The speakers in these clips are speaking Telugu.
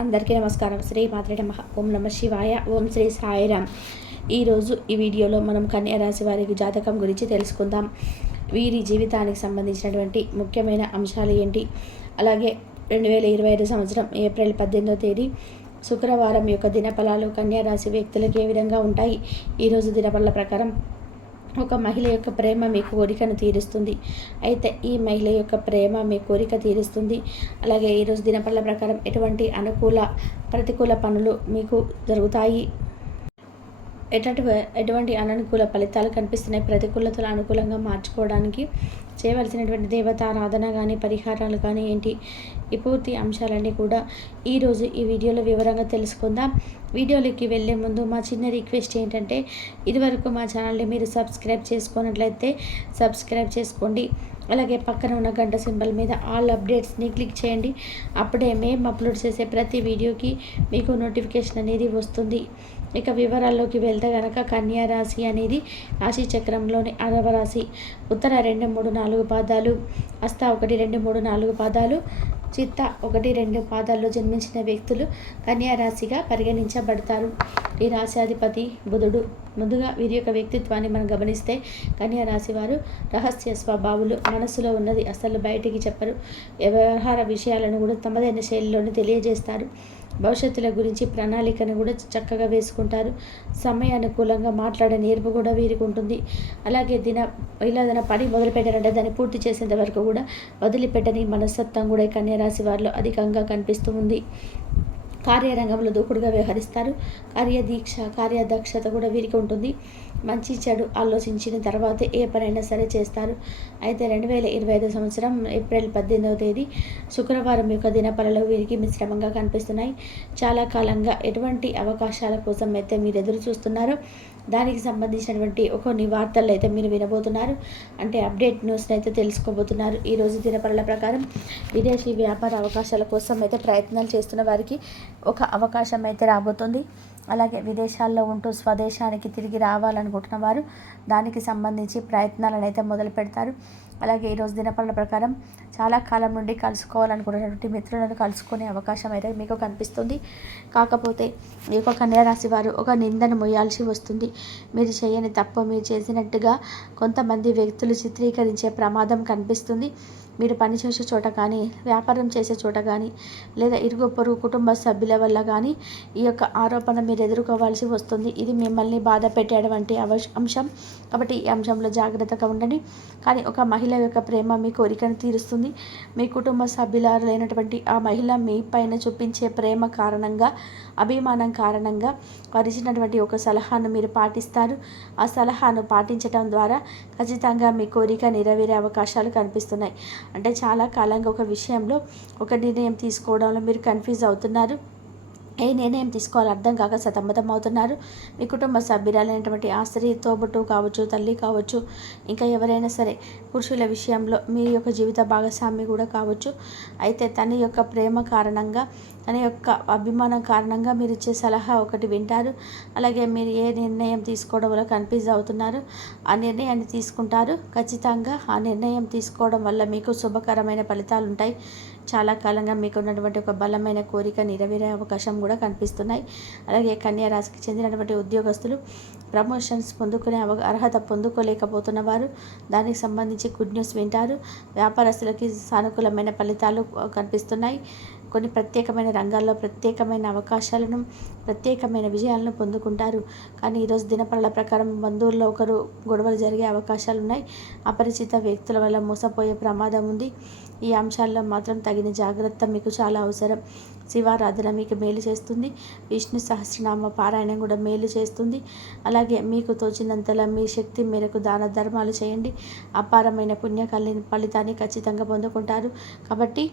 అందరికీ నమస్కారం. శ్రీ మాత్రే నమ. ఓం నమ శివాయ. ఓం శ్రీ సాయిరామ్. ఈరోజు ఈ వీడియోలో మనం కన్యా రాశి వారికి జాతకం గురించి తెలుసుకుందాం. వీరి జీవితానికి సంబంధించినటువంటి ముఖ్యమైన అంశాలు ఏంటి? అలాగే రెండు వేల ఇరవై ఐదు సంవత్సరం ఏప్రిల్ పద్దెనిమిదో తేదీ శుక్రవారం యొక్క దినఫలాలు కన్యా రాశి వ్యక్తులకు ఏ విధంగా ఉంటాయి? ఈరోజు దినఫల ప్రకారం ఒక మహిళ యొక్క ప్రేమ మీ కోరికను తీరుస్తుంది. అయితే ఈ మహిళ యొక్క ప్రేమ మీ కోరిక తీరుస్తుంది. అలాగే ఈరోజు దినపళ్ళ ప్రకారం ఎటువంటి అనుకూల ప్రతికూల పనులు మీకు జరుగుతాయి? ఎటువంటి ఎటువంటి అననుకూల ఫలితాలు కనిపిస్తున్నాయి? ప్రతికూలతలు అనుకూలంగా మార్చుకోవడానికి చేయవలసినటువంటి దేవతారాధన కానీ పరిహారాలు కానీ ఏంటి? ఈ పూర్తి అంశాలన్నీ కూడా ఈరోజు ఈ వీడియోలో వివరంగా తెలుసుకుందాం. వీడియోలోకి వెళ్ళే ముందు మా చిన్న రిక్వెస్ట్ ఏంటంటే ఇదివరకు మా ఛానల్ని మీరు సబ్స్క్రైబ్ చేసుకున్నట్లయితే సబ్స్క్రైబ్ చేసుకోండి. అలాగే పక్కన ఉన్న గంట సింబల్ మీద ఆల్ అప్డేట్స్ని క్లిక్ చేయండి. అప్పుడే మేము అప్లోడ్ చేసే ప్రతి వీడియోకి మీకు నోటిఫికేషన్ అనేది వస్తుంది. ఇక వివరాల్లోకి వెళ్తే కనుక కన్యా రాశి అనేది రాశి చక్రంలోని అరవ రాశి. ఉత్తర రెండు మూడు నాలుగు పాదాలు అస్త ఒకటి రెండు మూడు నాలుగు పాదాలు చిత్త ఒకటి రెండు పాదాల్లో జన్మించిన వ్యక్తులు కన్యారాశిగా పరిగణించబడతారు. ఈ రాశాధిపతి బుధుడు. ముందుగా వీరి యొక్క వ్యక్తిత్వాన్ని మనం గమనిస్తే కన్యా రాశి వారు రహస్య స్వభావులు మనసులో ఉన్నది అసలు బయటికి చెప్పరు. వ్యవహార విషయాలను కూడా తమదైన శైలిలోనే తెలియజేస్తారు. భవిష్యత్తుల గురించి ప్రణాళికను కూడా చక్కగా వేసుకుంటారు. సమయానుకూలంగా మాట్లాడే నేర్పు కూడా వీరికి ఉంటుంది. అలాగే దిన ఇలా పని మొదలుపెట్టారంటే దాన్ని పూర్తి చేసేంత వరకు కూడా వదిలిపెట్టని మనస్తత్వం కూడా ఈ కన్యరాశి వారిలో అధికంగా కనిపిస్తూ ఉంది. కార్యరంగంలో దూకుడుగా వ్యవహరిస్తారు. కార్యదీక్ష కార్యదక్షత కూడా వీరికి ఉంటుంది. మంచి చెడు ఆలోచించిన తర్వాతే ఏ పనైనా సరే చేస్తారు. అయితే రెండు వేల ఇరవై ఐదు సంవత్సరం ఏప్రిల్ పద్దెనిమిదవ తేదీ శుక్రవారం యొక్క దినపలలో వీరికి మిశ్రమంగా కనిపిస్తున్నాయి. చాలా కాలంగా ఎటువంటి అవకాశాల కోసం అయితే మీరు ఎదురు చూస్తున్నారో దానికి సంబంధించినటువంటి కొన్ని వార్తలు అయితే మీరు వినబోతున్నారు. అంటే అప్డేట్ న్యూస్ని అయితే తెలుసుకోబోతున్నారు. ఈరోజు దినపరల ప్రకారం విదేశీ వ్యాపార అవకాశాల కోసం అయితే ప్రయత్నాలు చేస్తున్న వారికి ఒక అవకాశం అయితే రాబోతుంది. అలాగే విదేశాల్లో ఉంటూ స్వదేశానికి తిరిగి రావాలనుకుంటున్న వారు దానికి సంబంధించి ప్రయత్నాలను అయితే మొదలు పెడతారు అలాగే ఈరోజు దినపళ్ళ ప్రకారం చాలా కాలం నుండి కలుసుకోవాలనుకున్నటువంటి మిత్రులను కలుసుకునే అవకాశం అయితే మీకు కనిపిస్తుంది. కాకపోతే ఈ యొక్క కన్యారాశి వారు ఒక నిందను మొయ్యాల్సి వస్తుంది. మీరు చేయని తప్పు మీరు చేసినట్టుగా కొంతమంది వ్యక్తులు చిత్రీకరించే ప్రమాదం కనిపిస్తుంది. మీరు పనిచేసే చోట కానీ వ్యాపారం చేసే చోట కానీ లేదా ఇరుగు పొరుగు కుటుంబ సభ్యుల వల్ల కానీ ఈ యొక్క ఆరోపణ మీరు ఎదుర్కోవాల్సి వస్తుంది. ఇది మిమ్మల్ని బాధ పెట్టేటువంటి అంశం. కాబట్టి ఈ అంశంలో జాగ్రత్తగా ఉండండి. కానీ ఒక మహిళ యొక్క ప్రేమ మీ కోరికను తీరుస్తుంది. మీ కుటుంబ సభ్యుల లేనటువంటి ఆ మహిళ మీ పైన చూపించే ప్రేమ కారణంగా అభిమానం కారణంగా వారిచ్చినటువంటి ఒక సలహాను మీరు పాటిస్తారు. ఆ సలహాను పాటించడం ద్వారా ఖచ్చితంగా మీ కోరిక నెరవేరే అవకాశాలు కనిపిస్తున్నాయి. అంటే చాలా కాలంగా ఒక విషయంలో ఒక నిర్ణయం తీసుకోవడంలో మీరు కన్ఫ్యూజ్ అవుతున్నారు. ఏ నిర్ణయం తీసుకోవాలి అర్థం కాక సతమ్మతం అవుతున్నారు మీ కుటుంబ సభ్యురాలైనటువంటి ఆస్తి తోబుట్టు కావచ్చు తల్లి కావచ్చు ఇంకా ఎవరైనా సరే పురుషుల విషయంలో మీ యొక్క జీవిత భాగస్వామి కూడా కావచ్చు. అయితే తన యొక్క ప్రేమ కారణంగా తన యొక్క అభిమానం కారణంగా మీరు ఇచ్చే సలహా ఒకటి వింటారు. అలాగే మీరు ఏ నిర్ణయం తీసుకోవడం వల్ల కన్ఫ్యూజ్ అవుతున్నారు. ఆ నిర్ణయాన్ని తీసుకుంటారు. ఖచ్చితంగా ఆ నిర్ణయం తీసుకోవడం వల్ల మీకు శుభకరమైన ఫలితాలు ఉంటాయి చాలా కాలంగా మీకు ఉన్నటువంటి ఒక బలమైన కోరిక నెరవేరే అవకాశం కూడా కనిపిస్తున్నాయి. అలాగే కన్యారాశికి చెందినటువంటి ఉద్యోగస్తులు ప్రమోషన్స్ పొందుకునే అవ అర్హత పొందుకోలేకపోతున్న వారు దానికి సంబంధించి గుడ్ న్యూస్ వింటారు. వ్యాపారస్తులకి సానుకూలమైన ఫలితాలు కనిపిస్తున్నాయి. కొన్ని ప్రత్యేకమైన రంగాల్లో ప్రత్యేకమైన అవకాశాలను ప్రత్యేకమైన విజయాలను పొందుకుంటారు. కానీ ఈరోజు దినపరల ప్రకారం బంధువుల్లో ఒకరు గొడవలు జరిగే అవకాశాలు ఉన్నాయి అపరిచిత వ్యక్తుల వల్ల మోసపోయే ప్రమాదం ఉంది. ఈ అంశాల్లో మాత్రం తగిన జాగ్రత్త మీకు చాలా అవసరం. శివారాధన మీకు మేలు చేస్తుంది. విష్ణు సహస్రనామ పారాయణం కూడా మేలు చేస్తుంది. అలాగే మీకు తోచినంతలా మీ శక్తి మేరకు దాన ధర్మాలు చేయండి. అపారమైన పుణ్య ఫలితాన్ని ఖచ్చితంగా పొందుకుంటారు. కాబట్టి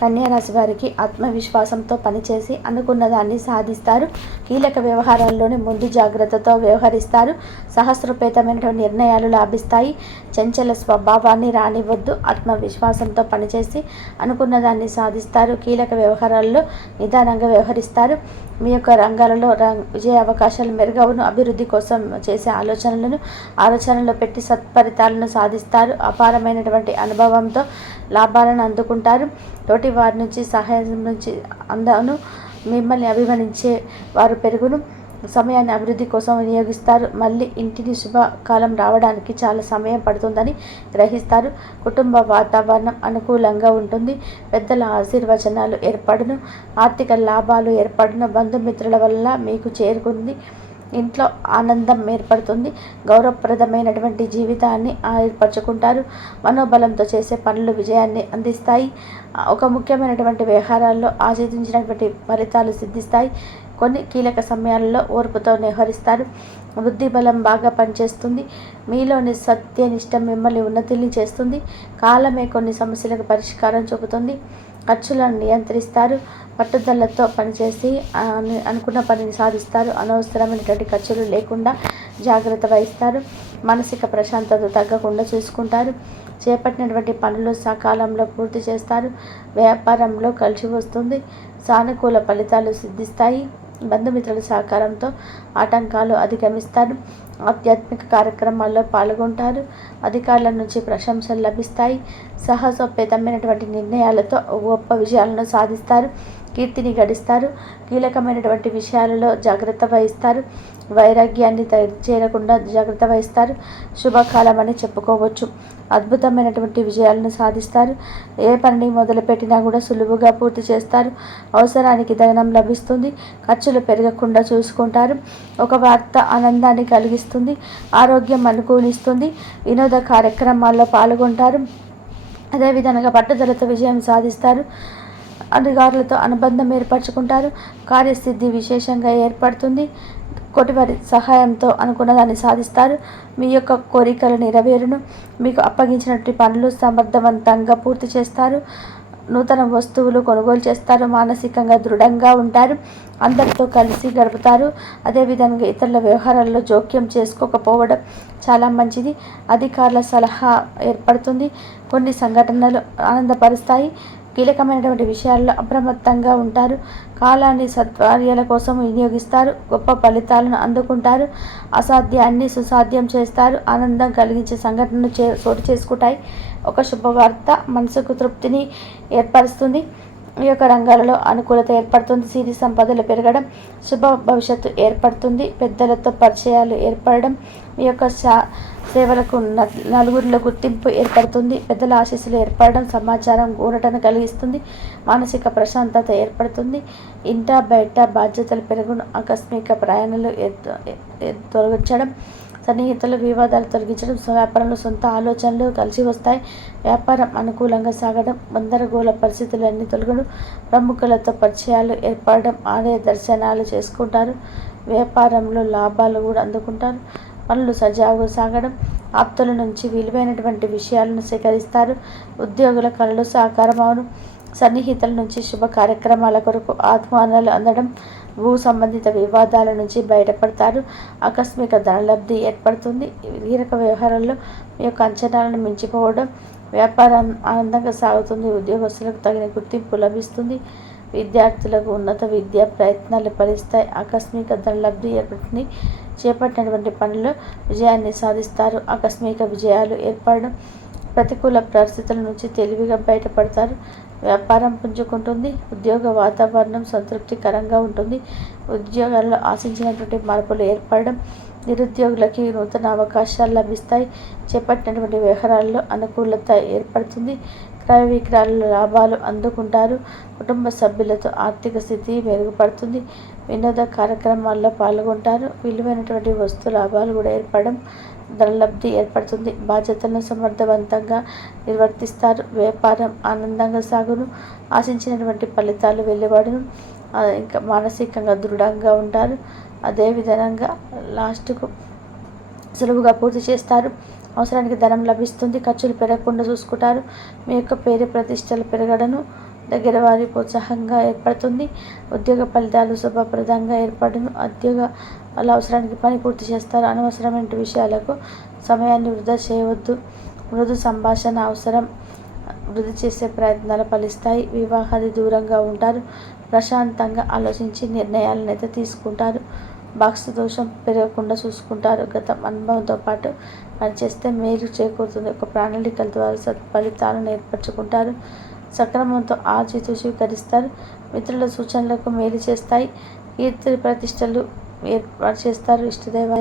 కన్యారాశి వారికి ఆత్మవిశ్వాసంతో పనిచేసి అనుకున్న దాన్ని సాధిస్తారు. కీలక వ్యవహారాల్లోని ముందు జాగ్రత్తతో వ్యవహరిస్తారు. సహస్రపేతమైన నిర్ణయాలు లాభిస్తాయి. చంచల స్వభావాన్ని రానివ్వద్దు. ఆత్మవిశ్వాసంతో పనిచేసి అనుకున్న దాన్ని సాధిస్తారు. కీలక వ్యవహారాల్లో నిదానంగా వ్యవహరిస్తారు. మీ యొక్క రంగాలలో విజయ అవకాశాలు మెరుగవును. అభివృద్ధి కోసం చేసే ఆలోచనలను ఆలోచనలో పెట్టి సత్ఫలితాలను సాధిస్తారు. అపారమైనటువంటి అనుభవంతో లాభాలను అందుకుంటారు. తోటి వారి నుంచి సహాయం నుంచి అందను మిమ్మల్ని అభిమానించే వారు పెరుగును. సమయాన్ని అభివృద్ధి కోసం వినియోగిస్తారు. మళ్ళీ ఇంటిని శుభకాలం రావడానికి చాలా సమయం పడుతుందని గ్రహిస్తారు. కుటుంబ వాతావరణం అనుకూలంగా ఉంటుంది. పెద్దల ఆశీర్వచనాలు ఏర్పడును. ఆర్థిక లాభాలు ఏర్పడును. బంధుమిత్రుల వల్ల మీకు చేరుకుంది. ఇంట్లో ఆనందం ఏర్పడుతుంది. గౌరవప్రదమైనటువంటి జీవితాన్ని ఏర్పరచుకుంటారు. మనోబలంతో చేసే పనులు విజయాన్ని అందిస్తాయి. ఒక ముఖ్యమైనటువంటి వ్యవహారాల్లో ఆశీర్దించినటువంటి ఫలితాలు సిద్ధిస్తాయి. కొన్ని కీలక సమయాల్లో ఓర్పుతో వ్యవహరిస్తారు బుద్ధి బలం బాగా పనిచేస్తుంది. మీలోని సత్యనిష్ట మిమ్మల్ని ఉన్నతిని చేస్తుంది. కాలమే కొన్ని సమస్యలకు పరిష్కారం చూపుతుంది. ఖర్చులను నియంత్రిస్తారు. పట్టుదలతో పనిచేసి అనుకున్న పనిని సాధిస్తారు. అనవసరమైనటువంటి ఖర్చులు లేకుండా జాగ్రత్త వహిస్తారు. మానసిక ప్రశాంతత తగ్గకుండా చూసుకుంటారు. చేపట్టినటువంటి పనులు సకాలంలో పూర్తి చేస్తారు. వ్యాపారంలో కలిసి వస్తుంది. సానుకూల ఫలితాలు సిద్ధిస్తాయి. బంధుమిత్రుల సహకారంతో ఆటంకాలు అధిగమిస్తారు. ఆధ్యాత్మిక కార్యక్రమాల్లో పాల్గొంటారు. అధికారుల నుంచి ప్రశంసలు లభిస్తాయి. సాహసోపేతమైనటువంటి నిర్ణయాలతో గొప్ప విజయాలను సాధిస్తారు. కీర్తిని గడిస్తారు. కీలకమైనటువంటి విషయాలలో జాగ్రత్త వహిస్తారు. వైరాగ్యాన్ని చేరకుండా జాగ్రత్త వహిస్తారు. శుభకాలం అని చెప్పుకోవచ్చు. అద్భుతమైనటువంటి విజయాలను సాధిస్తారు. ఏ పనిని మొదలుపెట్టినా కూడా సులువుగా పూర్తి చేస్తారు. అవసరానికి ధనం లభిస్తుంది. ఖర్చులు పెరగకుండా చూసుకుంటారు. ఒక వార్త ఆనందాన్ని కలిగిస్తుంది. ఆరోగ్యం అనుకూలిస్తుంది. వినోద కార్యక్రమాల్లో పాల్గొంటారు. అదేవిధంగా పట్టుదలతో విజయం సాధిస్తారు. అధికారులతో అనుబంధం ఏర్పరచుకుంటారు. కార్యసిద్ధి విశేషంగా ఏర్పడుతుంది. కొటివారి సహాయంతో అనుకున్న దాన్ని సాధిస్తారు. మీ యొక్క కోరికలు నెరవేరును. మీకు అప్పగించినటువంటి పనులు సమర్థవంతంగా పూర్తి చేస్తారు. నూతన వస్తువులు కొనుగోలు చేస్తారు. మానసికంగా దృఢంగా ఉంటారు. అందరితో కలిసి గడుపుతారు. అదేవిధంగా ఇతరుల వ్యవహారాల్లో జోక్యం చేసుకోకపోవడం చాలా మంచిది. అధికారుల సలహా ఏర్పడుతుంది. కొన్ని సంఘటనలు ఆనందపరుస్తాయి. కీలకమైనటువంటి విషయాల్లో అప్రమత్తంగా ఉంటారు. కాలాన్ని సత్కార్యాల కోసం వినియోగిస్తారు. గొప్ప ఫలితాలను అందుకుంటారు. అసాధ్యాన్ని సుసాధ్యం చేస్తారు. ఆనందం కలిగించే సంఘటనలు చే చోటు చేసుకుంటాయి. ఒక శుభవార్త మనసుకు తృప్తిని ఏర్పరుస్తుంది. ఈ యొక్క రంగాలలో అనుకూలత ఏర్పడుతుంది. సిరి సంపదలు పెరగడం శుభ భవిష్యత్తు ఏర్పడుతుంది. పెద్దలతో పరిచయాలు ఏర్పడడం మీ యొక్క సేవలకు నలుగురిలో గుర్తింపు ఏర్పడుతుంది. పెద్దల ఆశీస్సులు ఏర్పడడం సమాచారం ఊరటను కలిగిస్తుంది. మానసిక ప్రశాంతత ఏర్పడుతుంది. ఇంట బయట బాధ్యతలు పెరుగును ఆకస్మిక ప్రయాణాలు తొలగించడం సన్నిహితుల వివాదాలు తొలగించడం వ్యాపారంలో సొంత ఆలోచనలు కలిసి వస్తాయి. వ్యాపారం అనుకూలంగా సాగడం గందరగోళ పరిస్థితులన్నీ తొలగడం ప్రముఖులతో పరిచయాలు ఏర్పడడం ఆలయ దర్శనాలు చేసుకుంటారు. వ్యాపారంలో లాభాలు కూడా అందుకుంటారు. పనులు సజావుగా సాగడం ఆప్తుల నుంచి విలువైనటువంటి విషయాలను సేకరిస్తారు. ఉద్యోగుల కళలు సాకారం అవడం సన్నిహితుల నుంచి శుభ కార్యక్రమాల కొరకు ఆహ్వానాలు అందడం భూ సంబంధిత వివాదాల నుంచి బయటపడతారు. ఆకస్మిక ధనలబ్ధి ఏర్పడుతుంది. కీలక వ్యవహారాల్లో మీ యొక్క అంచనాలను మించిపోవడం వ్యాపారం ఆనందంగా సాగుతుంది. ఉద్యోగస్తులకు తగిన గుర్తింపు లభిస్తుంది. విద్యార్థులకు ఉన్నత విద్యా ప్రయత్నాలు ఫలిస్తాయి. ఆకస్మిక ధనలబ్ధి ఏర్పడుతుంది. చేపట్టినటువంటి పనులు విజయాన్ని సాధిస్తారు. ఆకస్మిక విజయాలు ఏర్పడడం ప్రతికూల పరిస్థితుల నుంచి తెలివిగా బయటపడతారు. వ్యాపారం పుంజుకుంటుంది ఉద్యోగ వాతావరణం సంతృప్తికరంగా ఉంటుంది. ఉద్యోగాల్లో ఆశించినటువంటి మార్పులు ఏర్పడడం నిరుద్యోగులకి నూతన అవకాశాలు లభిస్తాయి. చేపట్టినటువంటి వ్యవహారాల్లో అనుకూలత ఏర్పడుతుంది. క్రయ విక్రయాల లాభాలు అందుకుంటారు. కుటుంబ సభ్యులతో ఆర్థిక స్థితి మెరుగుపడుతుంది. వినోద కార్యక్రమాల్లో పాల్గొంటారు. విలువైనటువంటి వస్తు లాభాలు కూడా ఏర్పడడం ధనలబ్ధి ఏర్పడుతుంది. బాధ్యతలను సమర్థవంతంగా నిర్వర్తిస్తారు. వ్యాపారం ఆనందంగా సాగును. ఆశించినటువంటి ఫలితాలు వెళ్ళబడును ఇంకా మానసికంగా దృఢంగా ఉంటారు. అదేవిధంగా లాస్ట్కు సులువుగా పూర్తి చేస్తారు. అవసరానికి ధనం లభిస్తుంది. ఖర్చులు పెరగకుండా చూసుకుంటారు. మీ యొక్క పేరు ప్రతిష్టలు పెరగడను దగ్గర వారి ప్రోత్సాహంగా ఏర్పడుతుంది. ఉద్యోగ ఫలితాలు శుభప్రదంగా ఏర్పడును. ఉద్యోగ వాళ్ళ అవసరానికి పని పూర్తి చేస్తారు. అనవసరమైన విషయాలకు సమయాన్ని వృధా చేయవద్దు. మృదు సంభాషణ అవసరం. వృద్ధి చేసే ప్రయత్నాలు ఫలిస్తాయి. వివాహాది దూరంగా ఉంటారు. ప్రశాంతంగా ఆలోచించి నిర్ణయాలను అయితే తీసుకుంటారు. బాక్స్ దోషం పెరగకుండా చూసుకుంటారు. గత అనుభవంతో పాటు పనిచేస్తే మేలు చేకూరుతుంది. ఒక ప్రణాళికల ద్వారా సత్ఫలితాలను ఏర్పరచుకుంటారు. సక్రమంతో ఆచితూచి కరిస్తారు మిత్రుల సూచనలకు మేలు చేస్తాయి. కీర్తి ప్రతిష్టలు ఏర్పాటు చేస్తారు. ఇష్టదైవ